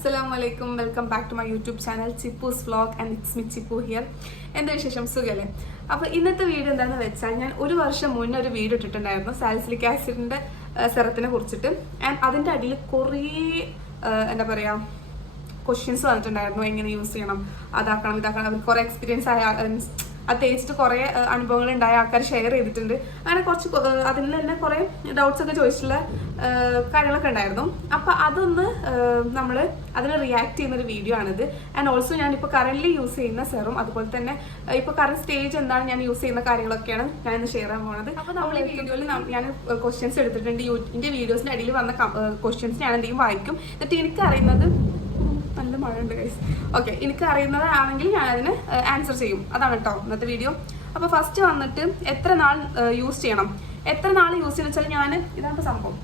Assalamualaikum, welcome back to my YouTube channel Chipu's Vlog and it's me Chipu here. എന്താ വിശേഷം സുഖല്ലേ? അപ്പോൾ ഇന്നത്തെ വീഡിയോ എന്താണെന്ന് വെച്ചാൽ ഞാൻ ഒരു വർഷം മുന്നേ ഒരു വീഡിയോ ഇട്ടിട്ടുണ്ടായിരുന്നു സാലിസിലിക് ആസിഡിന്റെ സെറത്തിനെ കുറിച്ചിട്ട്. ആൻഡ് അതിന്റെ അടിയിൽ കുറേ എന്താ പറയാ ക്വസ്റ്റ്യൻസ് വന്നിട്ടുണ്ടായിരുന്നു. എങ്ങനെ യൂസ് ചെയ്യണം, അതാക്കണം ഇതാക്കണം, കുറേ എക്സ്പീരിയൻസ് ആയ അത് തേച്ചിട്ട് കുറേ അനുഭവങ്ങൾ ഉണ്ടായ ആൾക്കാർ ഷെയർ ചെയ്തിട്ടുണ്ട്. അങ്ങനെ കുറച്ച് അതിൽ തന്നെ കുറേ ഡൗട്ട്സ് ഒക്കെ ചോദിച്ചിട്ടുള്ള കാര്യങ്ങളൊക്കെ ഉണ്ടായിരുന്നു. അപ്പോൾ അതൊന്ന് നമ്മൾ അതിന് റിയാക്ട് ചെയ്യുന്നൊരു വീഡിയോ ആണിത്. ആൻഡ് ഓൾസോ ഞാനിപ്പോൾ കറൻ്റ്ലി യൂസ് ചെയ്യുന്ന സെറും അതുപോലെ തന്നെ ഇപ്പോൾ കറണ്ട് സ്റ്റേജ് എന്താണ് ഞാൻ യൂസ് ചെയ്യുന്ന കാര്യങ്ങളൊക്കെയാണ് ഞാൻ ഇന്ന് ഷെയർ ചെയ്യാൻ പോകുന്നത്. അപ്പോൾ നമ്മൾ ഈ വീഡിയോയിൽ ഞാൻ ക്വസ്റ്റ്യൻസ് എടുത്തിട്ടുണ്ട്. എൻ്റെ വീഡിയോസിൻ്റെ അടിയിൽ വന്ന ക്വസ്റ്റ്യൻസ് ഞാൻ എന്തെങ്കിലും വായിക്കും. എന്നിട്ട് എനിക്കറിയുന്നത് നല്ല മഴ ഉണ്ട് ഗൈസ്. ഓക്കെ, എനിക്ക് അറിയുന്നതാണെങ്കിൽ ഞാൻ അതിന് ആൻസർ ചെയ്യും. അതാണ് കേട്ടോ ഇന്നത്തെ വീഡിയോ. അപ്പോൾ ഫസ്റ്റ് വന്നിട്ട് എത്ര നാൾ യൂസ് ചെയ്യണം, എത്ര നാൾ യൂസ് ചെയ്യുന്ന വെച്ചാൽ ഞാൻ ഇതാണ് സംഭവം.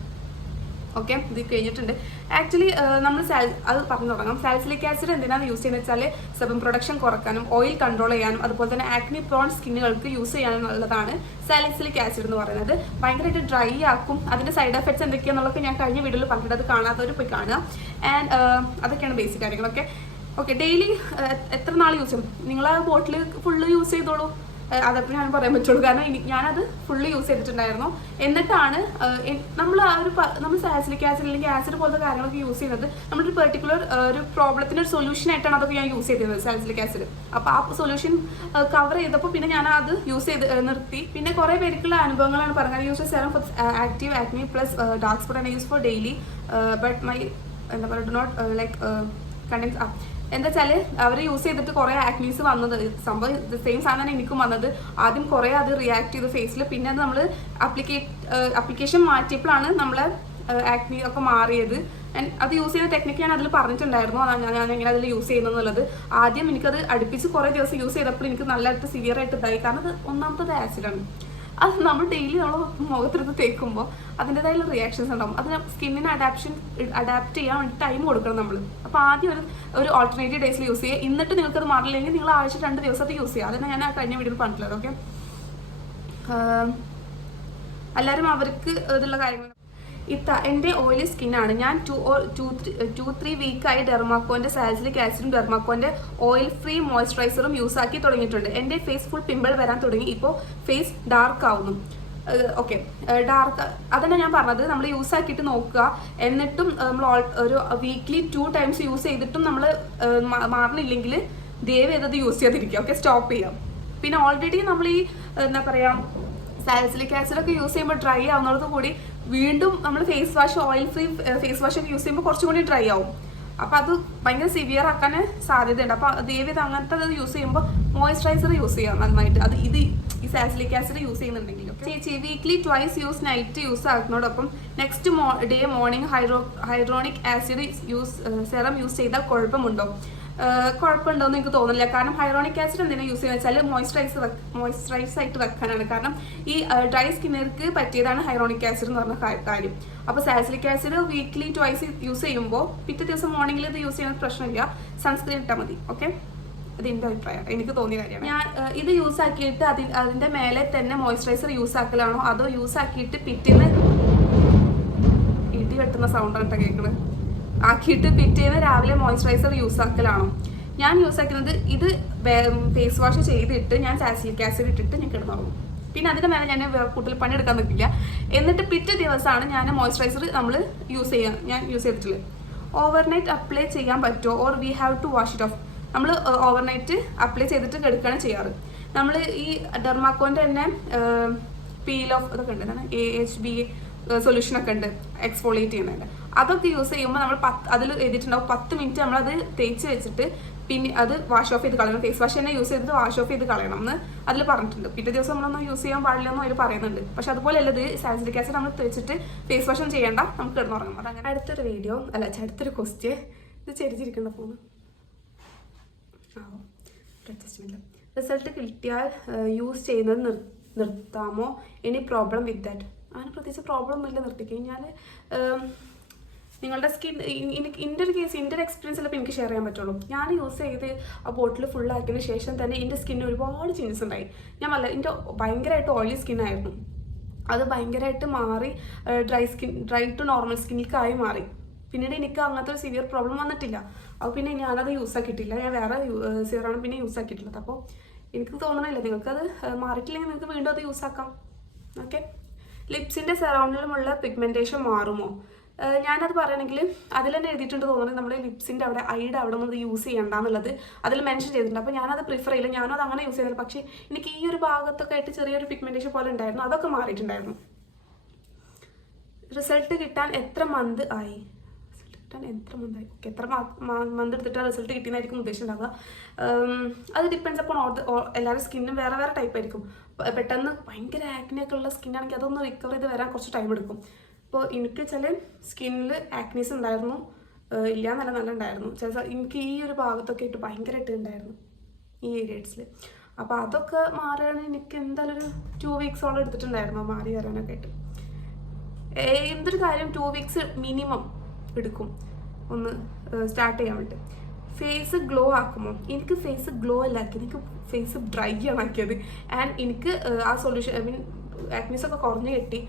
ഓക്കെ, ഇത് കഴിഞ്ഞിട്ടുണ്ട്. ആക്ച്വലി നമ്മൾ അത് പറഞ്ഞു തുടങ്ങാം. സാലിസിലിക് ആസിഡ് എന്തിനാണ് യൂസ് ചെയ്യുന്നത് വെച്ചാൽ സെബം പ്രൊഡക്ഷൻ കുറക്കാനും ഓയിൽ കൺട്രോൾ ചെയ്യാനും അതുപോലെ തന്നെ ആക്നി പ്രോൺ സ്കിന്നുകൾക്ക് യൂസ് ചെയ്യാനുള്ളതാണ് സാലിസിലിക് ആസിഡ് എന്ന് പറയുന്നത്. ഭയങ്കരമായിട്ട് ഡ്രൈ ആക്കും. അതിൻ്റെ സൈഡ് എഫക്ട്സ് എന്തൊക്കെയാണെന്നുള്ളതൊക്കെ ഞാൻ കഴിഞ്ഞ വീഡിയോയിൽ പറഞ്ഞിട്ട് അത് കാണാത്തവർ പോയി കാണുക. ആൻഡ് അതൊക്കെയാണ് ബേസിക് കാര്യങ്ങളൊക്കെ. ഓക്കെ, ഡെയിലി എത്ര നാൾ യൂസ് ചെയ്യും? നിങ്ങൾ ആ ബോട്ടിൽ ഫുള്ള് യൂസ് ചെയ്തോളൂ. അതപ്പോൾ ഞാൻ പറയാൻ പറ്റുള്ളൂ. കാരണം ഞാനത് ഫുള്ള് യൂസ് ചെയ്തിട്ടുണ്ടായിരുന്നു. എന്നിട്ടാണ് നമ്മൾ സാലിസിലിക് ആസിഡ് അല്ലെങ്കിൽ ആസിഡ് പോലത്തെ കാര്യങ്ങളൊക്കെ യൂസ് ചെയ്യുന്നത് നമ്മളൊരു പെർട്ടിക്കുലർ ഒരു പ്രോബ്ലത്തിന് ഒരു സൊല്യൂഷൻ ആയിട്ടാണ് അതൊക്കെ ഞാൻ യൂസ് ചെയ്തത് സാലിസിലിക് ആസിഡ്. അപ്പോൾ ആ സൊല്യൂഷൻ കവർ ചെയ്തപ്പോൾ പിന്നെ ഞാൻ അത് യൂസ് ചെയ്ത് നിർത്തി. പിന്നെ കുറേ പേർക്കുള്ള അനുഭവങ്ങളാണ് പറഞ്ഞത്. Use serum four active acne plus dark spot and use for daily but my എന്താ പറയുക ഡു നോട്ട് ലൈക്ക് കണ്ടൻസ് എന്താ വെച്ചാൽ അവർ യൂസ് ചെയ്തിട്ട് കുറേ ആക്നീസ് വന്നത് സംഭവം സെയിം സാധനം എനിക്കും വന്നത്. ആദ്യം കുറേ അത് റിയാക്ട് ചെയ്തു ഫേസിൽ. പിന്നെ അത് നമ്മൾ അപ്ലിക്കേഷൻ മാറ്റിയപ്പോഴാണ് നമ്മളെ ആക്നി ഒക്കെ മാറിയത്. ആൻഡ് അത് യൂസ് ചെയ്യുന്ന ടെക്നിക്ക് ഞാൻ അതിൽ പറഞ്ഞിട്ടുണ്ടായിരുന്നു. ഞാൻ എങ്ങനെ അതിൽ യൂസ് ചെയ്യുന്നത്. ആദ്യം എനിക്കത് അടുപ്പിച്ച് കുറേ ദിവസം യൂസ് ചെയ്തപ്പോൾ എനിക്ക് നല്ലതായിട്ട് സിവിയർ ആയിട്ട് ഇതായി. കാരണം അത് ഒന്നാമത്തത് ആസിഡാണ്. അത് നമ്മൾ ഡെയിലി നമ്മൾ മുഖത്തെടുത്ത് തേക്കുമ്പോൾ അതിൻ്റെതായുള്ള റിയാക്ഷൻസ് ഉണ്ടാവും. അതിന് സ്കിന്നിന് അഡാപ്റ്റ് ചെയ്യാൻ വേണ്ടി ടൈം കൊടുക്കണം നമ്മൾ. അപ്പോൾ ആദ്യം ഒരു ഓൾട്ടർനേറ്റീവ് ഡേയ്സിൽ യൂസ് ചെയ്യുക. എന്നിട്ട് നിങ്ങൾക്കത് മാറില്ലെങ്കിൽ നിങ്ങൾ ആഴ്ച 2 ദിവസത്തെ യൂസ് ചെയ്യുക. അതിനെ ഞാൻ കഴിഞ്ഞ വീഡിയോയിൽ പറഞ്ഞിട്ടുള്ളത്. ഓക്കെ, എല്ലാവരും അവർക്ക് ഇതുള്ള കാര്യങ്ങൾ. എൻ്റെ ഓയിലി സ്കിന്നാണ്. ഞാൻ 2-3 വീക്കായി ഡെർമാക്കോൻ്റെ സാലിസിലിക് ആസിഡും ഡെർമാക്കോൻ്റെ ഓയിൽ ഫ്രീ മോയ്സ്ചറൈസറും യൂസ് ആക്കി തുടങ്ങിയിട്ടുണ്ട്. എൻ്റെ ഫേസ് ഫുൾ പിമ്പിൾ വരാൻ തുടങ്ങി. ഇപ്പോൾ ഫേസ് ഡാർക്ക് ആവുന്നു. ഓക്കെ, ഡാർക്ക് അതന്നെ ഞാൻ പറഞ്ഞത്. നമ്മൾ യൂസ് ആക്കിയിട്ട് നോക്കുക. എന്നിട്ടും നമ്മൾ ഒരു വീക്ക്ലി 2 ടൈംസ് യൂസ് ചെയ്തിട്ടും നമ്മൾ മാറണില്ലെങ്കിൽ ദയവേത് അത് യൂസ് ചെയ്യാതിരിക്കുക. ഓക്കെ, സ്റ്റോപ്പ് ചെയ്യാം. പിന്നെ ഓൾറെഡി നമ്മൾ ഈ എന്താ പറയുക സാലിസിലിക് ആസിഡൊക്കെ യൂസ് ചെയ്യുമ്പോൾ ഡ്രൈ ആവുന്നത് കൂടി വീണ്ടും നമ്മൾ face wash oil free face wash ഒക്കെ യൂസ് ചെയ്യുമ്പോൾ കുറച്ചും കൂടി ഡ്രൈ ആവും. അപ്പോൾ അത് ഭയങ്കര സിവിയർ ആക്കാൻ സാധ്യതയുണ്ട്. അപ്പോൾ ദയവേത് അങ്ങനത്തെ യൂസ് ചെയ്യുമ്പോൾ മോയ്സ്ചറൈസർ യൂസ് ചെയ്യാം നന്നായിട്ട്. ഈ സാലിസിലിക് ആസിഡ് യൂസ് ചെയ്യുന്നുണ്ടെങ്കിൽ ചേച്ചി വീക്ക്ലി 2 യൂസ് നൈറ്റ് യൂസ് ആക്കുന്നതോടൊപ്പം next day morning hyaluronic acid serum use ചെയ്താൽ കുഴപ്പമുണ്ടോ? കുഴപ്പമുണ്ടോയെന്ന് എനിക്ക് തോന്നുന്നില്ല. കാരണം ഹൈഡ്രോണിക് ആസിഡ് എന്തിനാണ് യൂസ് ചെയ്യുന്നത് വെച്ചാൽ മോയ്സ്ചറൈസ് ആയിട്ട് വെക്കാനാണ്. കാരണം ഈ ഡ്രൈ സ്കിന്നർക്ക് പറ്റിയതാണ് ഹൈഡ്രോണിക് ആസിഡ് എന്ന് പറഞ്ഞ കാര്യം. അപ്പോൾ സാലിസിലിക് ആസിഡ് വീക്ക്ലി 2 യൂസ് ചെയ്യുമ്പോൾ പിറ്റേ ദിവസം മോർണിംഗിൽ ഇത് യൂസ് ചെയ്യുന്ന പ്രശ്നമില്ല. സൺസ്ക്രീൻ ഇട്ടാൽ മതി. ഓക്കെ, അത് എൻ്റെ അഭിപ്രായം, എനിക്ക് തോന്നിയ കാര്യമാണ്. ഞാൻ ഇത് യൂസ് ആക്കിയിട്ട് അതിൻ്റെ മേലെ തന്നെ മോയ്സ്ചറൈസർ യൂസ് ആക്കലാണോ അതോ യൂസ് ആക്കിയിട്ട് പിറ്റേന്ന് ഇടി വെട്ടുന്ന സൗണ്ടാണ് കേട്ടോ കേൾക്കുന്നത് ആക്കിയിട്ട് പിറ്റേന്ന് രാവിലെ മോയ്സ്ചറൈസർ യൂസ് ആക്കലാണോ? ഞാൻ യൂസ് ആക്കുന്നത് ഇത് ഫേസ് വാഷ് ചെയ്തിട്ട് ഞാൻ സാലിസിലിക് ആസിഡ് ഇട്ടിട്ട് ഞാൻ കിടന്നുറങ്ങും. പിന്നെ അതിൻ്റെ മേലെ ഞാൻ കൂടുതൽ പണിയെടുക്കാൻ നിൽക്കില്ല. എന്നിട്ട് പിറ്റേ ദിവസമാണ് ഞാൻ മോയ്സ്ചറൈസർ ഞാൻ യൂസ് ചെയ്തിട്ടുള്ളത്. ഓവർനൈറ്റ് അപ്ലൈ ചെയ്യാൻ പറ്റുമോ or we have to wash it off? നമ്മൾ ഓവർനൈറ്റ് അപ്ലൈ ചെയ്തിട്ട് കിടക്കുകയാണ് ചെയ്യാറ്. നമ്മൾ ഈ ഡെർമാക്കോൻ്റെ തന്നെ പീൽ ഓഫ് ഇതൊക്കെ ഉണ്ട്, എന്താണ് AHB സൊല്യൂഷനൊക്കെ ഉണ്ട് എക്സ്ഫോളിയേറ്റ് ചെയ്യുന്നതിൻ്റെ. അതൊക്കെ യൂസ് ചെയ്യുമ്പോൾ നമ്മൾ അതിൽ എഴുതിയിട്ടുണ്ടാവും 10 മിനിറ്റ് നമ്മളത് തേച്ച് വെച്ചിട്ട് പിന്നെ അത് വാഷ് ഓഫ് ചെയ്ത് കളയണം. ഫേസ് വാഷ് തന്നെ യൂസ് ചെയ്തിട്ട് വാഷ് ഓഫ് ചെയ്ത് കളയണം എന്ന് അതിൽ പറഞ്ഞിട്ടുണ്ട്. പിറ്റേ ദിവസം നമ്മളൊന്നും യൂസ് ചെയ്യാൻ പാടില്ലെന്നും അതിൽ പറയുന്നുണ്ട്. പക്ഷെ അതുപോലെ അല്ലത് സാലിസിലിക് ആസിഡ് നമ്മൾ തേച്ചിട്ട് ഫേസ് വാഷും ചെയ്യേണ്ട, നമുക്ക് കിടന്നുറങ്ങണം. അതങ്ങനെ അടുത്തൊരു ക്വസ്റ്റ്യൻ. ഇത് ചെരിച്ചിരിക്കേണ്ട ഫോണ് റിസൾട്ട് കിട്ടിയാൽ യൂസ് ചെയ്യുന്നത് നിർത്താമോ? Any problem with that? അങ്ങനെ പ്രത്യേകിച്ച് പ്രോബ്ലം ഒന്നുമില്ല. നിർത്തിക്കഴിഞ്ഞാൽ നിങ്ങളുടെ സ്കിൻ എൻ്റെ ഒരു എക്സ്പീരിയൻസ് ചിലപ്പോൾ എനിക്ക് ഷെയർ ചെയ്യാൻ പറ്റുള്ളൂ. ഞാൻ യൂസ് ചെയ്ത് ആ ബോട്ടിൽ ഫുള്ളാക്കിയതിന് ശേഷം തന്നെ എൻ്റെ സ്കിന്നിന് ഒരുപാട് ചേഞ്ചസ് ഉണ്ടായി. എൻ്റെ ഭയങ്കരമായിട്ട് ഓയിലി സ്കിന്നായിരുന്നു. അത് ഭയങ്കരമായിട്ട് മാറി ഡ്രൈ ടു നോർമൽ സ്കിന്നിലേക്കായി മാറി. പിന്നീട് എനിക്ക് അങ്ങനത്തെ ഒരു സിവിയർ പ്രോബ്ലം വന്നിട്ടില്ല. അപ്പോൾ പിന്നെ ഞാനത് യൂസ് ആക്കിയിട്ടില്ല. ഞാൻ വേറെ സീറാണ് പിന്നെ യൂസ് ആക്കിയിട്ടുള്ളത്. അപ്പോൾ എനിക്ക് തോന്നണില്ല നിങ്ങൾക്കത് മാറിയിട്ടില്ലെങ്കിൽ നിങ്ങൾക്ക് വീണ്ടും അത് യൂസ് ആക്കാം. ഓക്കെ. ലിപ്സിൻ്റെ സറൗണ്ടിലുമുള്ള പിഗ്മെൻറ്റേഷൻ മാറുമോ? ഞാനത് പറയണമെങ്കിൽ അതിൽ തന്നെ എഴുതിയിട്ടുണ്ട് തോന്നുന്നത് നമ്മുടെ ലിപ്സിൻ്റെ അവിടെ ഐയുടെ അവിടെ നിന്ന് യൂസ് ചെയ്യണ്ടെന്നുള്ളത് അതിൽ മെൻഷൻ ചെയ്തിട്ടുണ്ട്. അപ്പോൾ ഞാനത് പ്രിഫർ ചെയ്യില്ല, ഞാനും അത് അങ്ങനെ യൂസ് ചെയ്തില്ല. പക്ഷേ എനിക്ക് ഈ ഒരു ഭാഗത്തൊക്കെ ആയിട്ട് ചെറിയൊരു പിഗ്മെൻറ്റേഷൻ പോലെ ഉണ്ടായിരുന്നു, അതൊക്കെ മാറിയിട്ടുണ്ടായിരുന്നു. റിസൾട്ട് കിട്ടാൻ എത്ര മന്ത് ആയി? ഓക്കെ, എത്ര മന്ത് എടുത്തിട്ടാണ് റിസൾട്ട് കിട്ടിയെന്നായിരിക്കും ഉദ്ദേശിച്ചിട്ടുണ്ടാവുക. അത് ഡിപ്പെൻഡ്സ് അപ്പോൾ എല്ലാവരുടെ സ്കിന്നും വേറെ വേറെ ടൈപ്പ് ആയിരിക്കും. പെട്ടെന്ന് ഭയങ്കര ആക്നിയൊക്കെ ഉള്ള സ്കിന്നാണെങ്കിൽ അതൊന്ന് റിക്കവർ ചെയ്ത് വരാൻ കുറച്ച് ടൈം എടുക്കും. ഇപ്പോൾ എനിക്ക് ചില സ്കിന്നിൽ ആക്നീസ് ഉണ്ടായിരുന്നു, ഇല്ല നല്ല ഉണ്ടായിരുന്നു. ചില എനിക്ക് ഈ ഒരു ഭാഗത്തൊക്കെ ആയിട്ട് ഭയങ്കരമായിട്ട് ഉണ്ടായിരുന്നു ഈ ഏരിയസിൽ. അപ്പോൾ അതൊക്കെ മാറാൻ എനിക്ക് എന്തായാലും ഒരു 2 വീക്സോളം എടുത്തിട്ടുണ്ടായിരുന്നു മാറി വരാനൊക്കെ ആയിട്ട്. എന്തൊരു കാര്യം 2 വീക്സ് മിനിമം എടുക്കും ഒന്ന് സ്റ്റാർട്ട് ചെയ്യാൻ വേണ്ടി. ഫേസ് ഗ്ലോ ആക്കുമോ? എനിക്ക് ഫേസ് ഗ്ലോ അല്ല ആക്കിയത്, എനിക്ക് ഫേസ് ഡ്രൈ ആണ് ആക്കിയത്. ആൻഡ് എനിക്ക് ആ സൊല്യൂഷൻ ആക്നീസൊക്കെ കുറഞ്ഞ് കിട്ടി,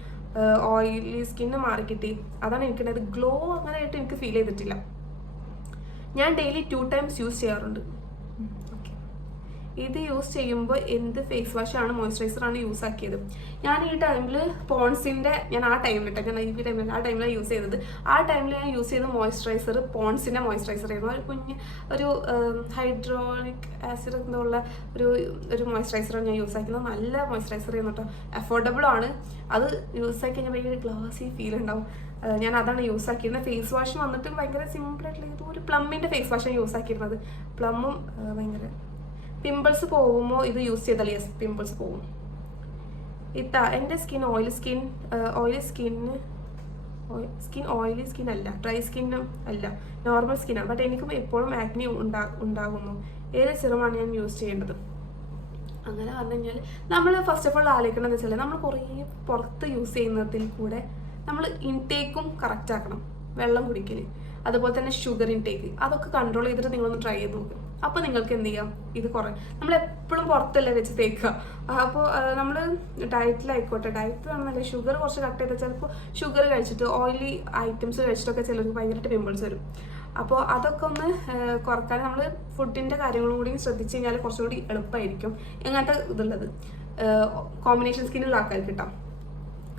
ഓയിലി സ്കിന്ന് മാറി കിട്ടി. അതാണ് എനിക്കുണ്ടായത്. ഗ്ലോ അങ്ങനെ ആയിട്ട് എനിക്ക് ഫീൽ ചെയ്തിട്ടില്ല. ഞാൻ ഡെയിലി 2 ടൈംസ് യൂസ് ചെയ്യാറുണ്ട്. ഇത് യൂസ് ചെയ്യുമ്പോൾ എന്ത് ഫേസ് വാഷാണ് മോയ്സ്ചറൈസറാണ് യൂസ് ആക്കിയത്? ഞാൻ ഈ ടൈമിൽ പോൺസിൻ്റെ ഞാൻ ആ ടൈമിലാണ് യൂസ് ചെയ്തത്. ആ ടൈമിൽ ഞാൻ യൂസ് ചെയ്ത മോയ്സ്ചറൈസർ പോൺസിൻ്റെ മോയ്സ്ചറൈസർ ആയിരുന്നു. ഒരു ഒരു ഹൈഡ്രോണിക് ആസിഡ് എന്നുള്ള ഒരു മോയ്സ്ചറൈസറാണ് ഞാൻ യൂസ് ആക്കുന്നത്. നല്ല മോയ്സ്ചറൈസർ ആയിരുന്നു കേട്ടോ, അഫോർഡബിൾ ആണ്. അത് യൂസ് ആക്കി കഴിഞ്ഞാൽ ഭയങ്കര ഗ്ലാസി ഫീൽ ഉണ്ടാവും. ഞാൻ അതാണ് യൂസ് ആക്കിയിരുന്നത്. ഫേസ് വാഷ് വന്നിട്ട് ഭയങ്കര സിമ്പിളായിട്ടുള്ള ഒരു പ്ലമ്മിൻ്റെ ഫേസ് വാഷാണ് യൂസ് ആക്കിയിരുന്നത്. പ്ലമ്മും ഭയങ്കര പിമ്പിൾസ് പോകുമോ ഇത് യൂസ് ചെയ്താൽ? യെസ്, പിമ്പിൾസ് പോകും. എൻ്റെ സ്കിൻ ഓയിലി സ്കിൻ അല്ല, ഡ്രൈ സ്കിന്നും അല്ല, നോർമൽ സ്കിന്നാണ്. ബട്ട് എനിക്കും എപ്പോഴും ആക്നി ഉണ്ടാകുന്നു. ഏത് സിറമാണ് ഞാൻ യൂസ് ചെയ്യേണ്ടത്? അങ്ങനെ പറഞ്ഞു കഴിഞ്ഞാൽ നമ്മൾ ഫസ്റ്റ് ഓഫ് ഓൾ ആലോചിക്കണം എന്ന് വെച്ചാൽ നമ്മൾ കുറേ പുറത്ത് യൂസ് ചെയ്യുന്നതിൽ കൂടെ നമ്മൾ ഇൻടേക്കും കറക്റ്റ് ആക്കണം. വെള്ളം കുടിക്കൽ, അതുപോലെ തന്നെ ഷുഗർ ഇൻടേക്ക്, അതൊക്കെ കൺട്രോൾ ചെയ്തിട്ട് നിങ്ങളൊന്ന് ട്രൈ ചെയ്ത് നോക്കുക. അപ്പോൾ നിങ്ങൾക്ക് എന്ത് ചെയ്യാം, ഇത് കുറേ നമ്മളെപ്പോഴും പുറത്തല്ലേ വെച്ച് തേക്കുക. അപ്പോൾ നമ്മൾ ഡയറ്റിലായിക്കോട്ടെ, ഡയറ്റ് വേണമെന്നല്ലേ, ഷുഗർ കുറച്ച് കട്ട് ചെയ്താൽ ചിലപ്പോൾ ഷുഗർ കഴിച്ചിട്ട് ഓയിലി ഐറ്റംസ് കഴിച്ചിട്ടൊക്കെ ചിലർക്ക് ഭയങ്കരമായിട്ട് പിമ്പിൾസ് വരും. അപ്പോൾ അതൊക്കെ ഒന്ന് കുറക്കാൻ നമ്മൾ ഫുഡിൻ്റെ കാര്യങ്ങളും കൂടി ശ്രദ്ധിച്ച് കഴിഞ്ഞാൽ കുറച്ചുകൂടി എളുപ്പമായിരിക്കും ഇങ്ങനത്തെ ഇതുള്ളത്. കോമ്പിനേഷൻ സ്കിന്നുള്ള ആൾക്കാർക്ക് കിട്ടാം.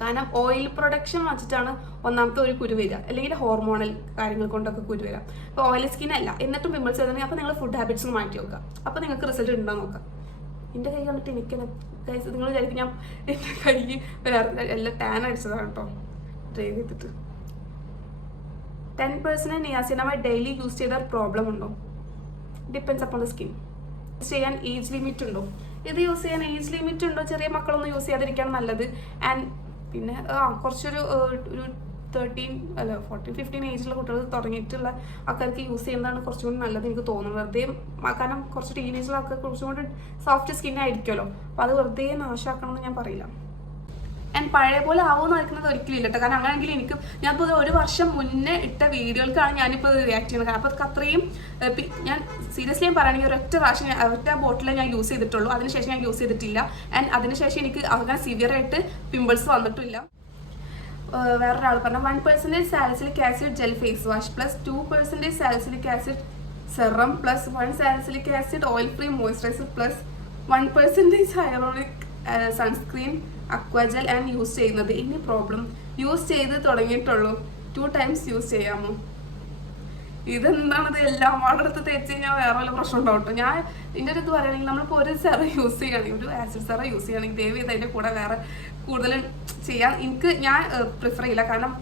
കാരണം ഓയിൽ പ്രൊഡക്ഷൻ വച്ചിട്ടാണ് ഒന്നാമത്തെ ഒരു കുരു വരിക, അല്ലെങ്കിൽ ഹോർമോണൽ കാര്യങ്ങൾ കൊണ്ടൊക്കെ കുരു വരാം. അപ്പോൾ ഓയിലി സ്കിൻ അല്ല, എന്നിട്ടും പിമ്പിൾസ് വരുന്നുണ്ടെങ്കിൽ അപ്പോൾ നിങ്ങൾ ഫുഡ് ഹാബിറ്റ്സ് മാറ്റി നോക്കുക. അപ്പോൾ നിങ്ങൾക്ക് റിസൾട്ട് ഉണ്ടോ നോക്കാം. എൻ്റെ കൈ കണ്ടിട്ട് എനിക്ക് നിങ്ങൾ വിചാരിക്കും ഞാൻ എൻ്റെ കൈ വേറെ എല്ലാം ടാൻ അടിച്ചതാണ് കേട്ടോ ഡ്രൈവ് ചെയ്തിട്ട്. 10% നിയാസിനമൈഡ് ഡെയിലി യൂസ് ചെയ്താൽ പ്രോബ്ലം ഉണ്ടോ? Depends upon the skin. ചെയ്യാൻ ഏജ് ലിമിറ്റ് ഉണ്ടോ? ഇത് യൂസ് ചെയ്യാൻ ഏജ് ലിമിറ്റ് ഉണ്ടോ? ചെറിയ മക്കളൊന്നും യൂസ് ചെയ്യാതിരിക്കാൻ നല്ലത്. ആൻഡ് പിന്നെ കുറച്ചൊരു 14-15 ഏജിലുള്ള കുട്ടികൾ തുടങ്ങിയിട്ടുള്ള ആൾക്കാർക്ക് യൂസ് ചെയ്യുന്നതാണ് കുറച്ചും കൂടി നല്ലത് എനിക്ക് തോന്നുന്നത്. വെറുതെ കാരണം കുറച്ച് ടീനേജിലുള്ള ആൾക്കാർക്ക് കുറച്ചും കൂടി സോഫ്റ്റ് സ്കിൻ ആയിരിക്കുമല്ലോ. അപ്പോൾ അത് വെറുതെ നാശമാക്കണമെന്ന് ഞാൻ പറയില്ല. ആൻഡ് പഴയ പോലെ ആവുമെന്ന് നിൽക്കുന്നത് ഒരിക്കലും ഇല്ല കേട്ടോ. കാരണം അങ്ങനെയെങ്കിൽ എനിക്ക് ഞാനിപ്പോൾ 1 വർഷം മുന്നേ ഇട്ട വീഡിയോകൾക്കാണ് ഞാനിപ്പോൾ റിയാക്ട് ചെയ്യുന്നത്. അപ്പോൾ അതൊക്കെ അത്രയും ഞാൻ സീരിയസ്ലി ഞാൻ പറയുകയാണെങ്കിൽ ഒരൊറ്റ ബോട്ടിലേ ഞാൻ യൂസ് ചെയ്തിട്ടുള്ളൂ. അതിനുശേഷം ഞാൻ യൂസ് ചെയ്തിട്ടില്ല. ആൻഡ് അതിനുശേഷം എനിക്ക് അങ്ങനെ സിവിയറായിട്ട് പിമ്പിൾസ് വന്നിട്ടില്ല. വേറൊരാൾ പറഞ്ഞ 1% salicylic acid gel face wash plus 2% salicylic acid serum plus 1 salicylic acid oil free moisturiser plus 1% hyaluronic sunscreen aqua gel and use ചെയ്യുന്നത്. ഇനി പ്രോബ്ലം യൂസ് ചെയ്ത് തുടങ്ങിയിട്ടുള്ളൂ, 2 ടൈംസ് യൂസ് ചെയ്യാമോ? ഇതെന്താണിത്? എല്ലാം പാടെടുത്ത് തേച്ച് കഴിഞ്ഞാൽ വേറെ വല്ല പ്രശ്നം ഉണ്ടാവും കേട്ടോ. ഞാൻ ഇതിൻ്റെ ഒരു ഇത് പറയുകയാണെങ്കിൽ നമ്മളിപ്പോൾ ഒരു സെറം യൂസ് ചെയ്യുകയാണെങ്കിൽ, ഒരു ആസിഡ് സെറം യൂസ് ചെയ്യുകയാണെങ്കിൽ ദയവ് ചെയ്ത് അതിൻ്റെ കൂടെ വേറെ കൂടുതൽ ചെയ്യാൻ ഞാൻ പ്രിഫർ ചെയ്യില്ല. കാരണം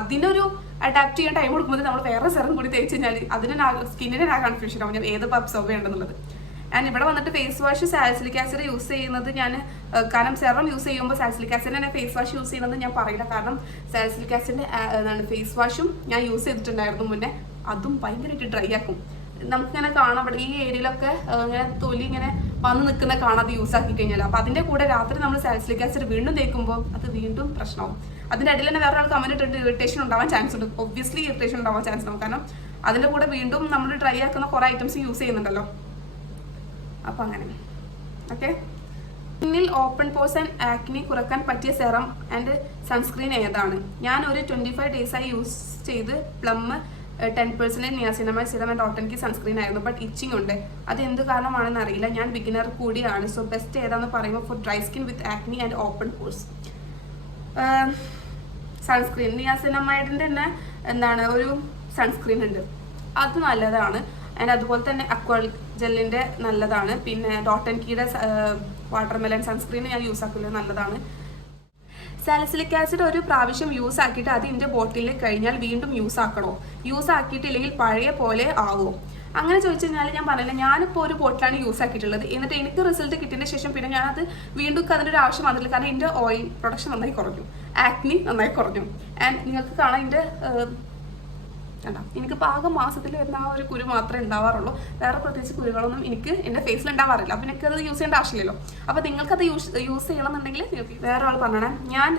അതിനൊരു അഡാപ്റ്റ് ചെയ്യാൻ ടൈം കൊടുക്കുമ്പോൾ നമ്മൾ വേറെ സെറം കൂടി തേച്ച് കഴിഞ്ഞാൽ അതിന് സ്കിന്നിന് കൺഫ്യൂഷൻ ആവും ഞാൻ ഏത് അബ്സോർബ് ചെയ്യേണ്ടതെന്നുള്ളത്. ആൻഡ് ഇവിടെ വന്നിട്ട് face wash salicylic acid use ചെയ്യുന്നത് ഞാൻ കാരണം സെറം യൂസ് ചെയ്യുമ്പോൾ സാലിസിലിക് ആസിഡ് തന്നെ ഫേസ് വാഷ് യൂസ് ചെയ്യുന്നത് ഞാൻ പറയില്ല. കാരണം സാലിസിലിക് ആസിഡിൻ്റെ എന്താണ് ഫേസ് വാഷും ഞാൻ യൂസ് ചെയ്തിട്ടുണ്ടായിരുന്നു മുന്നേ. അതും ഭയങ്കരമായിട്ട് ഡ്രൈ ആക്കും. നമുക്കിങ്ങനെ കാണാം ഈ ഏരിയയിലൊക്കെ ഇങ്ങനെ തൊലി ഇങ്ങനെ വന്ന് നിൽക്കുന്ന കാണാതെ യൂസ് ആക്കി കഴിഞ്ഞാൽ. അപ്പോൾ അതിൻ്റെ കൂടെ രാത്രി നമ്മൾ സാലിസിലിക് ആസിഡ് വീണ്ടും തേക്കുമ്പോൾ അത് വീണ്ടും പ്രശ്നമാവും. അതിൻ്റെ ഇടയിൽ തന്നെ വേറെ ആൾ കമൻറ്റ് ഇട്ടിട്ട് ഇറിറ്റേഷൻ ഉണ്ടാവാൻ ചാൻസ് ഉണ്ട്. ഒബ്വിയസ്ലി ഇറിറ്റേഷൻ ഉണ്ടാവാൻ ചാൻസ് ഉണ്ട്. കാരണം അതിൻ്റെ കൂടെ വീണ്ടും നമ്മൾ ഡ്രൈ ആക്കുന്ന കുറേ ഐറ്റംസ് യൂസ് ചെയ്യുന്നുണ്ടല്ലോ. അപ്പോൾ അങ്ങനെ ഓക്കെ. സ്കിന്നിൽ ഓപ്പൺ പോർസ് ആൻഡ് ആക്നി കുറക്കാൻ പറ്റിയ സെറം ആൻഡ് സൺസ്ക്രീൻ ഏതാണ്? ഞാൻ ഒരു 25 ഡേയ്സായി യൂസ് ചെയ്ത് Plum 10% niacinamide serum and Dot and Key sunscreen ആയിരുന്നു. ബട്ട് ഇച്ചിങ് ഉണ്ട്. അത് എന്ത് കാരണമാണെന്ന് അറിയില്ല. ഞാൻ ബിഗിനർ കൂടിയാണ്. സോ ബെസ്റ്റ് ഏതാണെന്ന് പറയുമ്പോൾ for dry skin with acne and open pores sunscreen നിയാസിനമൈഡിൻ്റെ തന്നെ എന്താണ് ഒരു സൺസ്ക്രീൻ ഉണ്ട്, അത് നല്ലതാണ്. ആൻഡ് അതുപോലെ തന്നെ അക്വ ജെല്ലിൻ്റെ നല്ലതാണ്. പിന്നെ ഡോട്ടൻകിയുടെ വാട്ടർമെലൺ സൺസ്ക്രീൻ ഞാൻ യൂസ് ആക്കുന്നത് നല്ലതാണ്. സാലിസിലിക് ആസിഡ് ഒരു പ്രാവശ്യം യൂസ് ആക്കിയിട്ട് അത് ഇതിൻ്റെ ബോട്ടിലിൽ കഴിഞ്ഞാൽ വീണ്ടും യൂസ് ആക്കണോ? യൂസ് ആക്കിയിട്ടില്ലെങ്കിൽ പഴയ പോലെ ആവുമോ? അങ്ങനെ ചോദിച്ചു കഴിഞ്ഞാൽ ഞാൻ പറഞ്ഞില്ല, ഞാനിപ്പോൾ ഒരു ബോട്ടിലാണ് യൂസ് ആക്കിയിട്ടുള്ളത്. എന്നിട്ട് എനിക്ക് റിസൾട്ട് കിട്ടിയതിന് ശേഷം പിന്നെ ഞാനത് വീണ്ടും അതിൻ്റെ ഒരു ആവശ്യം വന്നിട്ടില്ല. കാരണം എൻ്റെ ഓയിൽ പ്രൊഡക്ഷൻ നന്നായി കുറഞ്ഞു, ആക്നി നന്നായി കുറഞ്ഞു. ആൻഡ് നിങ്ങൾക്ക് കാണാം എൻ്റെ കണ്ടോ, എനിക്ക് പാകം മാസത്തിൽ വരുന്ന ആ ഒരു കുരു മാത്രമേ ഉണ്ടാവാറുള്ളൂ. വേറെ പ്രത്യേകിച്ച് കുരുകളൊന്നും എനിക്ക് എൻ്റെ ഫേസിൽ ഉണ്ടാവാറില്ല. അപ്പം എനിക്കത് യൂസ് ചെയ്യേണ്ട ആവശ്യമില്ലല്ലോ. അപ്പോൾ നിങ്ങൾക്കത് യൂസ് ചെയ്യണമെന്നുണ്ടെങ്കിൽ വേറെ ആൾ പറഞ്ഞാൽ ഞാൻ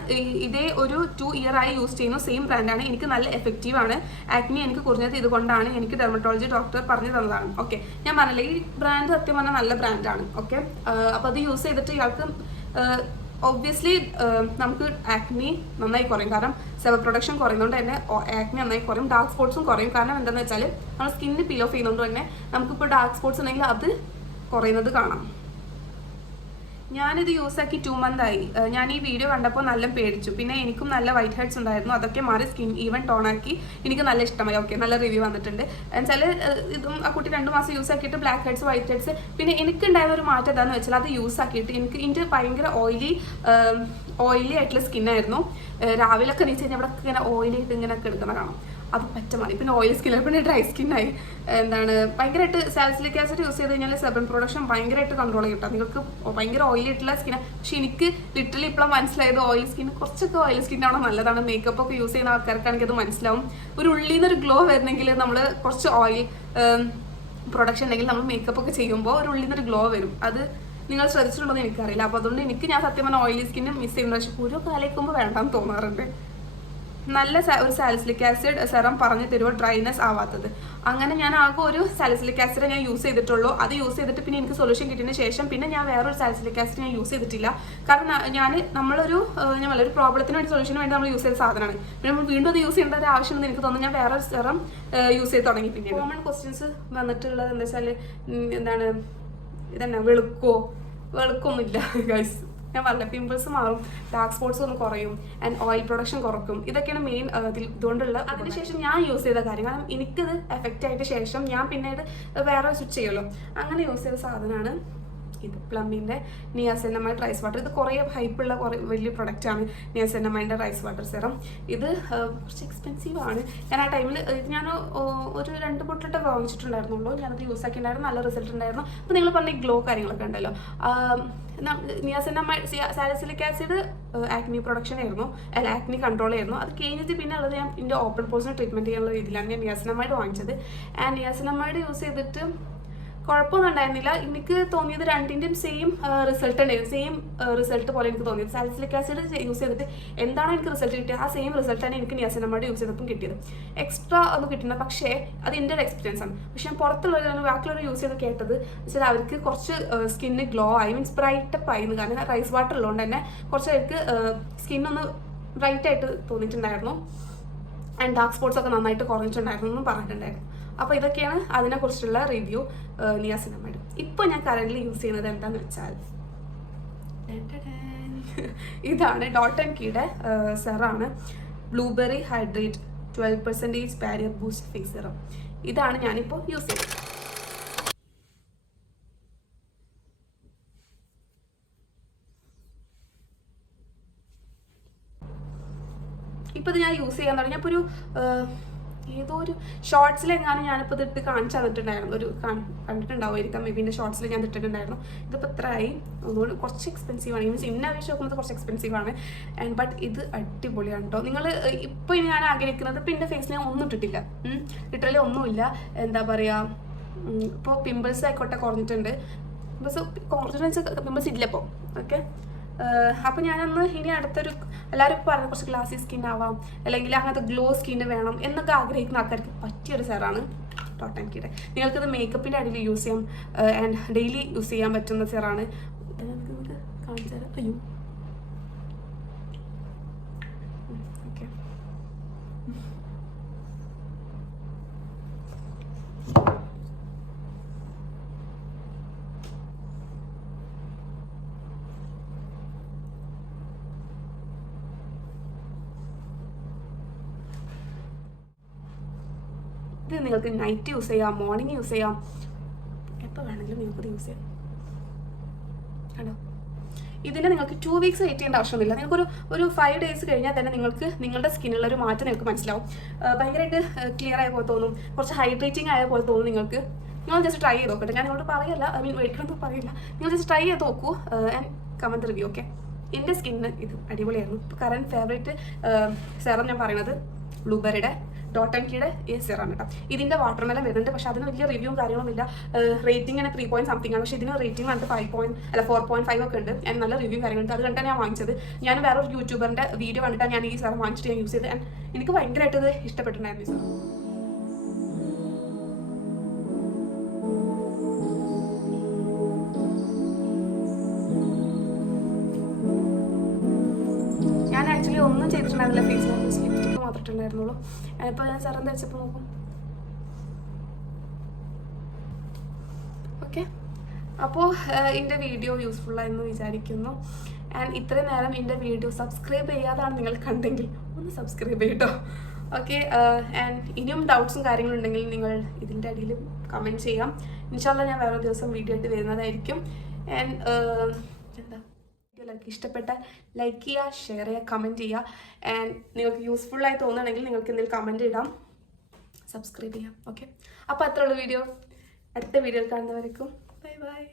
ഇതേ ഒരു 2 ഇയറായി യൂസ് ചെയ്യുന്നു. സെയിം ബ്രാൻഡാണ്. എനിക്ക് നല്ല എഫക്റ്റീവാണ്. ആക്നി എനിക്ക് കുറഞ്ഞത് ഇതുകൊണ്ടാണ്. എനിക്ക് ഡെർമറ്റോളജി ഡോക്ടർ പറഞ്ഞു തന്നതാണ്. ഓക്കെ, ഞാൻ പറഞ്ഞില്ല, ഈ ബ്രാൻഡ് സത്യം പറഞ്ഞാൽ നല്ല ബ്രാൻഡാണ്. ഓക്കെ, അപ്പോൾ അത് യൂസ് ചെയ്തിട്ട് ഇയാൾക്ക് ഒബ്വിയസ്ലി നമുക്ക് ആക്നി നന്നായി കുറയും. കാരണം സെബ പ്രൊഡക്ഷൻ കുറയുന്നതുകൊണ്ട് തന്നെ ആക്നി നന്നായി കുറയും. ഡാർക്ക് സ്പോട്ട്സും കുറയും. കാരണം എന്താണെന്ന് വെച്ചാൽ നമ്മൾ സ്കിന്നിന് പീൽ ഓഫ് ചെയ്യുന്നതുകൊണ്ട് തന്നെ നമുക്കിപ്പോൾ ഡാർക്ക് സ്പോട്ട്സ് ഉണ്ടെങ്കിൽ അത് കുറയുന്നത് കാണാം. ഞാനിത് യൂസ് ആക്കി 2 മന്തായി. ഞാൻ ഈ വീഡിയോ കണ്ടപ്പോൾ നല്ല പേടിച്ചു. പിന്നെ എനിക്കും നല്ല വൈറ്റ് ഹെഡ്സ് ഉണ്ടായിരുന്നു. അതൊക്കെ മാറി സ്കിൻ ഈവൻ ടോൺ ആക്കി. എനിക്ക് നല്ല ഇഷ്ടമായി. ഓക്കെ, നല്ല റിവ്യൂ വന്നിട്ടുണ്ട്. എന്നുവെച്ചാൽ ഇതും ആ കുട്ടി 2 മാസം യൂസ് ആക്കിയിട്ട് ബ്ലാക്ക് ഹെഡ്സ് വൈറ്റ് ഹെഡ്സ്. പിന്നെ എനിക്കുണ്ടായിരുന്ന ഒരു മാറ്റം എന്താണെന്ന് വെച്ചാൽ അത് യൂസ് ആക്കിയിട്ട് എനിക്ക് ഭയങ്കര ഓയിലി ആയിട്ടുള്ള സ്കിന്നായിരുന്നു. രാവിലെയൊക്കെ നീച്ച് കഴിഞ്ഞാൽ ഇവിടെ ഇങ്ങനെ ഓയിലി ആയിട്ട് ഇങ്ങനെ എടുക്കുന്ന കാണാം. അത് പറ്റ മതി. പിന്നെ ഓയിൽ സ്കിൻ, പിന്നെ ഡ്രൈ സ്കിന്നായി. എന്താണ് ഭയങ്കരമായിട്ട് സാലിസിലിക് ആസിഡ് യൂസ് ചെയ്ത് കഴിഞ്ഞാൽ സെബൻ പ്രൊഡക്ഷൻ ഭയങ്കരമായിട്ട് കൺട്രോൾ ചെയ്യും. നിങ്ങൾക്ക് ഭയങ്കര ഓയിലി ആയിട്ടുള്ള സ്കിന്നാണ്. പക്ഷെ എനിക്ക് ലിറ്ററലി ഇപ്പോഴും മനസ്സിലായത് ഓയിൽ സ്കിൻ കുറച്ചൊക്കെ ഓയിൽ സ്കിന്നാണോ നല്ലതാണ്. മേക്കപ്പ് ഒക്കെ യൂസ് ചെയ്യുന്ന ആൾക്കാർക്കാണെങ്കിൽ അത് മനസ്സിലാവും. ഒരു ഉള്ളിൽ നിന്നൊരു ഗ്ലോ വരണമെങ്കിൽ നമ്മൾ കുറച്ച് ഓയിൽ പ്രൊഡക്ഷൻ ഉണ്ടെങ്കിൽ നമ്മൾ മേക്കപ്പ് ഒക്കെ ചെയ്യുമ്പോൾ ഒരു ഉള്ളിൽ നിന്നൊരു ഗ്ലോ വരും. അത് നിങ്ങൾ ശ്രദ്ധിച്ചിട്ടുണ്ടോ എന്ന് എനിക്കറിയില്ല. അപ്പോൾ അതുകൊണ്ട് ഞാൻ സത്യം പറഞ്ഞാൽ ഓയിലി സ്കിന്നും മിസ് ചെയ്യുന്നത്. പക്ഷെ ഒരു കാലേക്കുമ്പോൾ വേണ്ടാന്ന് തോന്നാറുണ്ട്. നല്ല ഒരു സാലിസിലിക് ആസിഡ് സെറം പറഞ്ഞു തരുമോ ഡ്രൈനെസ് ആവാത്തത്? അങ്ങനെ ഞാൻ ആകെ ഒരു സാലിസിലിക് ആസിഡ് ഞാൻ യൂസ് ചെയ്തിട്ടുള്ളൂ. അത് യൂസ് ചെയ്തിട്ട് പിന്നെ എനിക്ക് സൊല്യൂഷൻ കിട്ടിയതിന് ശേഷം പിന്നെ ഞാൻ വേറൊരു സാലിസിലിക് ആസിഡ് ഞാൻ യൂസ് ചെയ്തിട്ടില്ല. കാരണം നമ്മളൊരു പ്രോബ്ലത്തിന് വേണ്ടി സൊല്യൂഷന് വേണ്ടി നമ്മൾ യൂസ് ചെയ്ത സാധനമാണ്. പിന്നെ നമ്മൾ വീണ്ടും അത് യൂസ് ചെയ്യേണ്ട ഒരു ആവശ്യമെന്ന് എനിക്ക് തോന്നുന്നു. ഞാൻ വേറൊരു സെറം യൂസ് ചെയ്ത് തുടങ്ങി. പിന്നെ കോമൺ ക്വസ്റ്റ്യൻസ് വന്നിട്ടുള്ളത് എന്താ വെച്ചാൽ എന്താണ് ഇതന്നെ വെളുക്കൊന്നുമില്ല ഗൈസ്. ഞാൻ പറഞ്ഞ പിമ്പിൾസ് മാറും, ഡാർക്ക് സ്പോട്ട്സ് ഒന്ന് കുറയും, ആൻഡ് ഓയിൽ പ്രൊഡക്ഷൻ കുറക്കും. ഇതൊക്കെയാണ് മെയിൻ ഇതുകൊണ്ടുള്ള. അതിനുശേഷം ഞാൻ യൂസ് ചെയ്ത കാര്യം, കാരണം എനിക്കിത് എഫക്റ്റ് ആയിട്ട് ശേഷം ഞാൻ പിന്നീട് വേറെ സ്വിച്ച് ചെയ്യുമല്ലോ, അങ്ങനെ യൂസ് ചെയ്ത സാധനമാണ് ഇത് പ്ലമ്മിൻ്റെ നിയാസിനമൈഡ് റൈസ് വാട്ടർ. ഇത് കുറേ ഹൈപ്പുള്ള വലിയ പ്രൊഡക്റ്റാണ് നിയാസിനമൈഡിൻ്റെ റൈസ് വാട്ടർ സെറം. ഇത് കുറച്ച് എക്സ്പെൻസീവാണ്. ഞാൻ ആ ടൈമിൽ ഞാൻ ഒരു 2 ബോട്ടിലിട്ട് വാങ്ങിച്ചിട്ടുണ്ടായിരുന്നുള്ളൂ. ഞാനത് യൂസ് ആക്കിയിട്ടുണ്ടായിരുന്നു, നല്ല റിസൾട്ട് ഉണ്ടായിരുന്നു. അപ്പോൾ നിങ്ങൾ പറഞ്ഞ ഗ്ലോ കാര്യങ്ങളൊക്കെ ഉണ്ടല്ലോ. Niacinamide salicylic acid acne production ആയിരുന്നു, അല്ല ആക്നി കൺട്രോൾ ആയിരുന്നു. അത് കഴിഞ്ഞിട്ട് പിന്നെ ഉള്ളത് ഞാൻ എൻ്റെ ഓപ്പൺ പോഴ്സിന് ട്രീറ്റ്മെൻറ്റ് ചെയ്യാനുള്ള രീതിയിലാണ് ഞാൻ നിയാസിനമൈഡ് വാങ്ങിച്ചത്. ആൻഡ് നിയാസിനമൈഡ് യൂസ് ചെയ്തിട്ട് കുഴപ്പമൊന്നും ഉണ്ടായിരുന്നില്ല. എനിക്ക് തോന്നിയത് രണ്ടിൻ്റെയും സെയിം റിസൾട്ട് ഉണ്ടായിരുന്നു. സെയിം റിസൾട്ട് പോലെ എനിക്ക് തോന്നിയത്. സാലിസിലിക് ആസിഡ് യൂസ് ചെയ്തിട്ട് എന്താണോ എനിക്ക് റിസൾട്ട് കിട്ടിയത് ആ സെയിം റിസൾട്ടാണ് എനിക്ക് നിയാസിനമൈഡ് യൂസ് ചെയ്തപ്പം കിട്ടിയത്. എക്സ്ട്രാ ഒന്നും കിട്ടുന്നത്, പക്ഷേ അത് എൻ്റെ ഒരു എക്സ്പീരിയൻസ് ആണ്. പക്ഷെ ഞാൻ പുറത്തുള്ളവർ ബാക്കിയുള്ളവർ യൂസ് ചെയ്ത് കേട്ടത് വെച്ചാൽ അവർക്ക് കുറച്ച് സ്കിന്ന് ഗ്ലോ ആയി, മീൻസ് ബ്രൈറ്റപ്പ് ആയി. കാരണം റൈസ് വാട്ടർ ഉള്ളതുകൊണ്ട് തന്നെ കുറച്ച് അവർക്ക് സ്കിന്നൊന്ന് ബ്രൈറ്റ് ആയിട്ട് തോന്നിയിട്ടുണ്ടായിരുന്നു. ആൻഡ് ഡാർക്ക് സ്പോട്ട്സ് ഒക്കെ നന്നായിട്ട് കുറഞ്ഞിട്ടുണ്ടായിരുന്നു എന്നും പറഞ്ഞിട്ടുണ്ടായിരുന്നു. അപ്പോൾ ഇതൊക്കെയാണ് അതിനെക്കുറിച്ചുള്ള റിവ്യൂ നിയാസിനമൈഡ്. ഇപ്പോൾ ഞാൻ കറൻ്റ് യൂസ് ചെയ്യുന്നത് എന്താണെന്ന് വെച്ചാൽ ഇതാണ് ഡോട്ടൻകിയുടെ സെറാണ്. Blueberry hydrate 12% barrier boost face serum. ഇതാണ് ഞാനിപ്പോൾ യൂസ് ചെയ്യുന്നത്. ഇപ്പോൾ ഇത് ഞാൻ യൂസ് ചെയ്യാൻ തുടങ്ങി. അപ്പോൾ ഒരു ഏതോ ഒരു ഷോർട്സിലെങ്ങാനും ഞാനിപ്പോൾ ഇതിട്ട് കാണിച്ചു തന്നിട്ടുണ്ടായിരുന്നു. ഒരു കണ്ടിട്ടുണ്ടാവുമായിരിക്കാം, മേ ബി എൻ്റെ ഷോർട്സിൽ ഞാൻ ഇട്ടിട്ടുണ്ടായിരുന്നു. ഇതിപ്പോൾ എത്രയായി? ഒന്നുകൂടി കുറച്ച് എക്സ്പെൻസീവാണ്. മീൻസ് ഇന്ന അപേക്ഷിച്ച് നോക്കുമ്പോൾ കുറച്ച് എക്സ്പെൻസീവാണ്. ആൻഡ് ബട്ട് ഇത് അടിപൊളിയാണ് കേട്ടോ. നിങ്ങൾ ഇപ്പോൾ ഞാൻ ആഗ്രഹിക്കുന്നത്, ഇപ്പോൾ എൻ്റെ ഫേസിൽ ഞാൻ ഒന്നും ഇട്ടിട്ടില്ല, ലിറ്ററലി ഒന്നുമില്ല. എന്താ പറയുക, ഇപ്പോൾ പിമ്പിൾസ് ആയിക്കോട്ടെ കുറഞ്ഞിട്ടുണ്ട്. പിമ്പിൾസ് ഇല്ല ഇപ്പോൾ. ഓക്കെ, അപ്പോൾ ഞാനൊന്ന് ഇനി അടുത്തൊരു എല്ലാവരും പറഞ്ഞു കുറച്ച് ഗ്ലാസി സ്കിൻ ആവാം, അല്ലെങ്കിൽ അങ്ങനത്തെ ഗ്ലോ സ്കിന്ന് വേണം എന്നൊക്കെ ആഗ്രഹിക്കുന്ന ആൾക്കാർക്ക് പറ്റിയൊരു സെറാണ് ഡോട്ടൻകിയുടെ. നിങ്ങൾക്കിത് മേക്കപ്പിൻ്റെ അടിയിൽ യൂസ് ചെയ്യാം, ആൻഡ് ഡെയിലി യൂസ് ചെയ്യാൻ പറ്റുന്ന സെറാണ്. നിങ്ങൾക്ക് കാണിച്ചു അയ്യോ ഓക്കെ. ഇത് നിങ്ങൾക്ക് നൈറ്റ് യൂസ് ചെയ്യാം, മോർണിംഗ് യൂസ് ചെയ്യാം, എപ്പോൾ വേണമെങ്കിലും നിങ്ങൾക്ക് യൂസ് ചെയ്യാം. കണ്ടോ, ഇതിന് നിങ്ങൾക്ക് 2 വീക്സ് വെയിറ്റ് ചെയ്യേണ്ട ആവശ്യമൊന്നുമില്ല. നിങ്ങൾക്കൊരു 5 ഡേയ്സ് കഴിഞ്ഞാൽ തന്നെ നിങ്ങൾക്ക് നിങ്ങളുടെ സ്കിന്നിലൊരു മാറ്റം നിങ്ങൾക്ക് മനസ്സിലാവും. ഭയങ്കരമായിട്ട് ക്ലിയർ ആയ പോലെ തോന്നും, കുറച്ച് ഹൈഡ്രേറ്റിംഗ് ആയ പോലെ തോന്നും നിങ്ങൾക്ക്. നിങ്ങൾ ജസ്റ്റ് ട്രൈ ചെയ്ത് നോക്കട്ടെ. ഞാൻ നിങ്ങളോട് പറയില്ല, ഐ മീൻ മേടിക്കണമെന്ന് പറയില്ല. നിങ്ങൾ ജസ്റ്റ് ട്രൈ ചെയ്ത് നോക്കൂ ആൻഡ് കമൻറ്റ് റിവ്യൂ. ഓക്കെ, എൻ്റെ സ്കിന്നിന് ഇത് അടിപൊളിയായിരുന്നു. കറൻറ്റ് ഫേവറേറ്റ് സെറം ഞാൻ പറയുന്നത് ബ്ലൂബെറിയുടെ ഡോട്ട് ആൻഡ് കീയുടെ ഈ സെറാണ് കേട്ടോ. ഇതിൻ്റെ വാട്ടർമെലൻ വരുന്നുണ്ട്, പക്ഷേ അതിന് വലിയ റിവ്യൂവും കാര്യങ്ങളൊന്നുമില്ല. റേറ്റിംഗ് തന്നെ 3 പോയിന്റ് സംതിങ് ആണ്, പക്ഷേ ഇതിന് റേറ്റിംഗ് വന്നിട്ട് 4.5 ഒക്കെ ഉണ്ട്. ഞാൻ നല്ല റിവ്യൂ കാര്യങ്ങളുണ്ട്, അത് കണ്ടാണ് ഞാൻ വാങ്ങിച്ചത്. ഞാൻ വേറൊരു യൂട്യൂബറിൻ്റെ വീഡിയോ കണ്ടിട്ടാണ് ഞാൻ ഈ സെറം വാങ്ങിച്ചിട്ട് ഞാൻ യൂസ് ചെയ്തത്. ആൻഡ് എനിക്ക് ഭയങ്കരമായിട്ട് ഇത് ഇഷ്ടപ്പെട്ടിട്ടുണ്ടായിരുന്നു ഈ സെറം. ഞാൻ ആക്ച്വലി ഒന്നും ചെയ്തിട്ടുണ്ടായിരുന്നില്ല, ഫേസ് വാഷ് ലിപ്സ്റ്റിക്ക് മാത്രമേ ഇപ്പോൾ ഞാൻ സെറം തേച്ചപ്പോൾ നോക്കും. ഓക്കെ, അപ്പോൾ എൻ്റെ വീഡിയോ യൂസ്ഫുള്ളായെന്ന് വിചാരിക്കുന്നു. ആൻഡ് ഇത്രയും നേരം എൻ്റെ വീഡിയോ സബ്സ്ക്രൈബ് ചെയ്യാതാണ് നിങ്ങൾ കണ്ടെങ്കിൽ ഒന്ന് സബ്സ്ക്രൈബ് ചെയ്യട്ടോ. ഓക്കെ, ആൻഡ് ഇനിയും ഡൗട്ട്സും കാര്യങ്ങളുണ്ടെങ്കിൽ നിങ്ങൾ ഇതിൻ്റെ അടിയിൽ കമൻറ്റ് ചെയ്യാം. ഇൻഷാല്ലാ ഞാൻ വേറെ ദിവസം വീഡിയോ ആയിട്ട് വരുന്നതായിരിക്കും. ആൻഡ് എന്താ, വീഡിയോയിലൊക്കെ ഇഷ്ടപ്പെട്ടാൽ ലൈക്ക് ചെയ്യുക, ഷെയർ ചെയ്യുക, കമൻറ്റ് ചെയ്യുക. ആൻഡ് നിങ്ങൾക്ക് യൂസ്ഫുള്ളായി തോന്നുകയാണെങ്കിൽ നിങ്ങൾക്ക് എന്തെങ്കിലും കമൻറ്റ് ഇടാം, സബ്സ്ക്രൈബ് ചെയ്യാം. ഓക്കെ, അപ്പോൾ അത്രയുള്ള വീഡിയോ. അടുത്ത വീഡിയോയിൽ കാണുന്നവരേക്കും ബൈ ബൈ.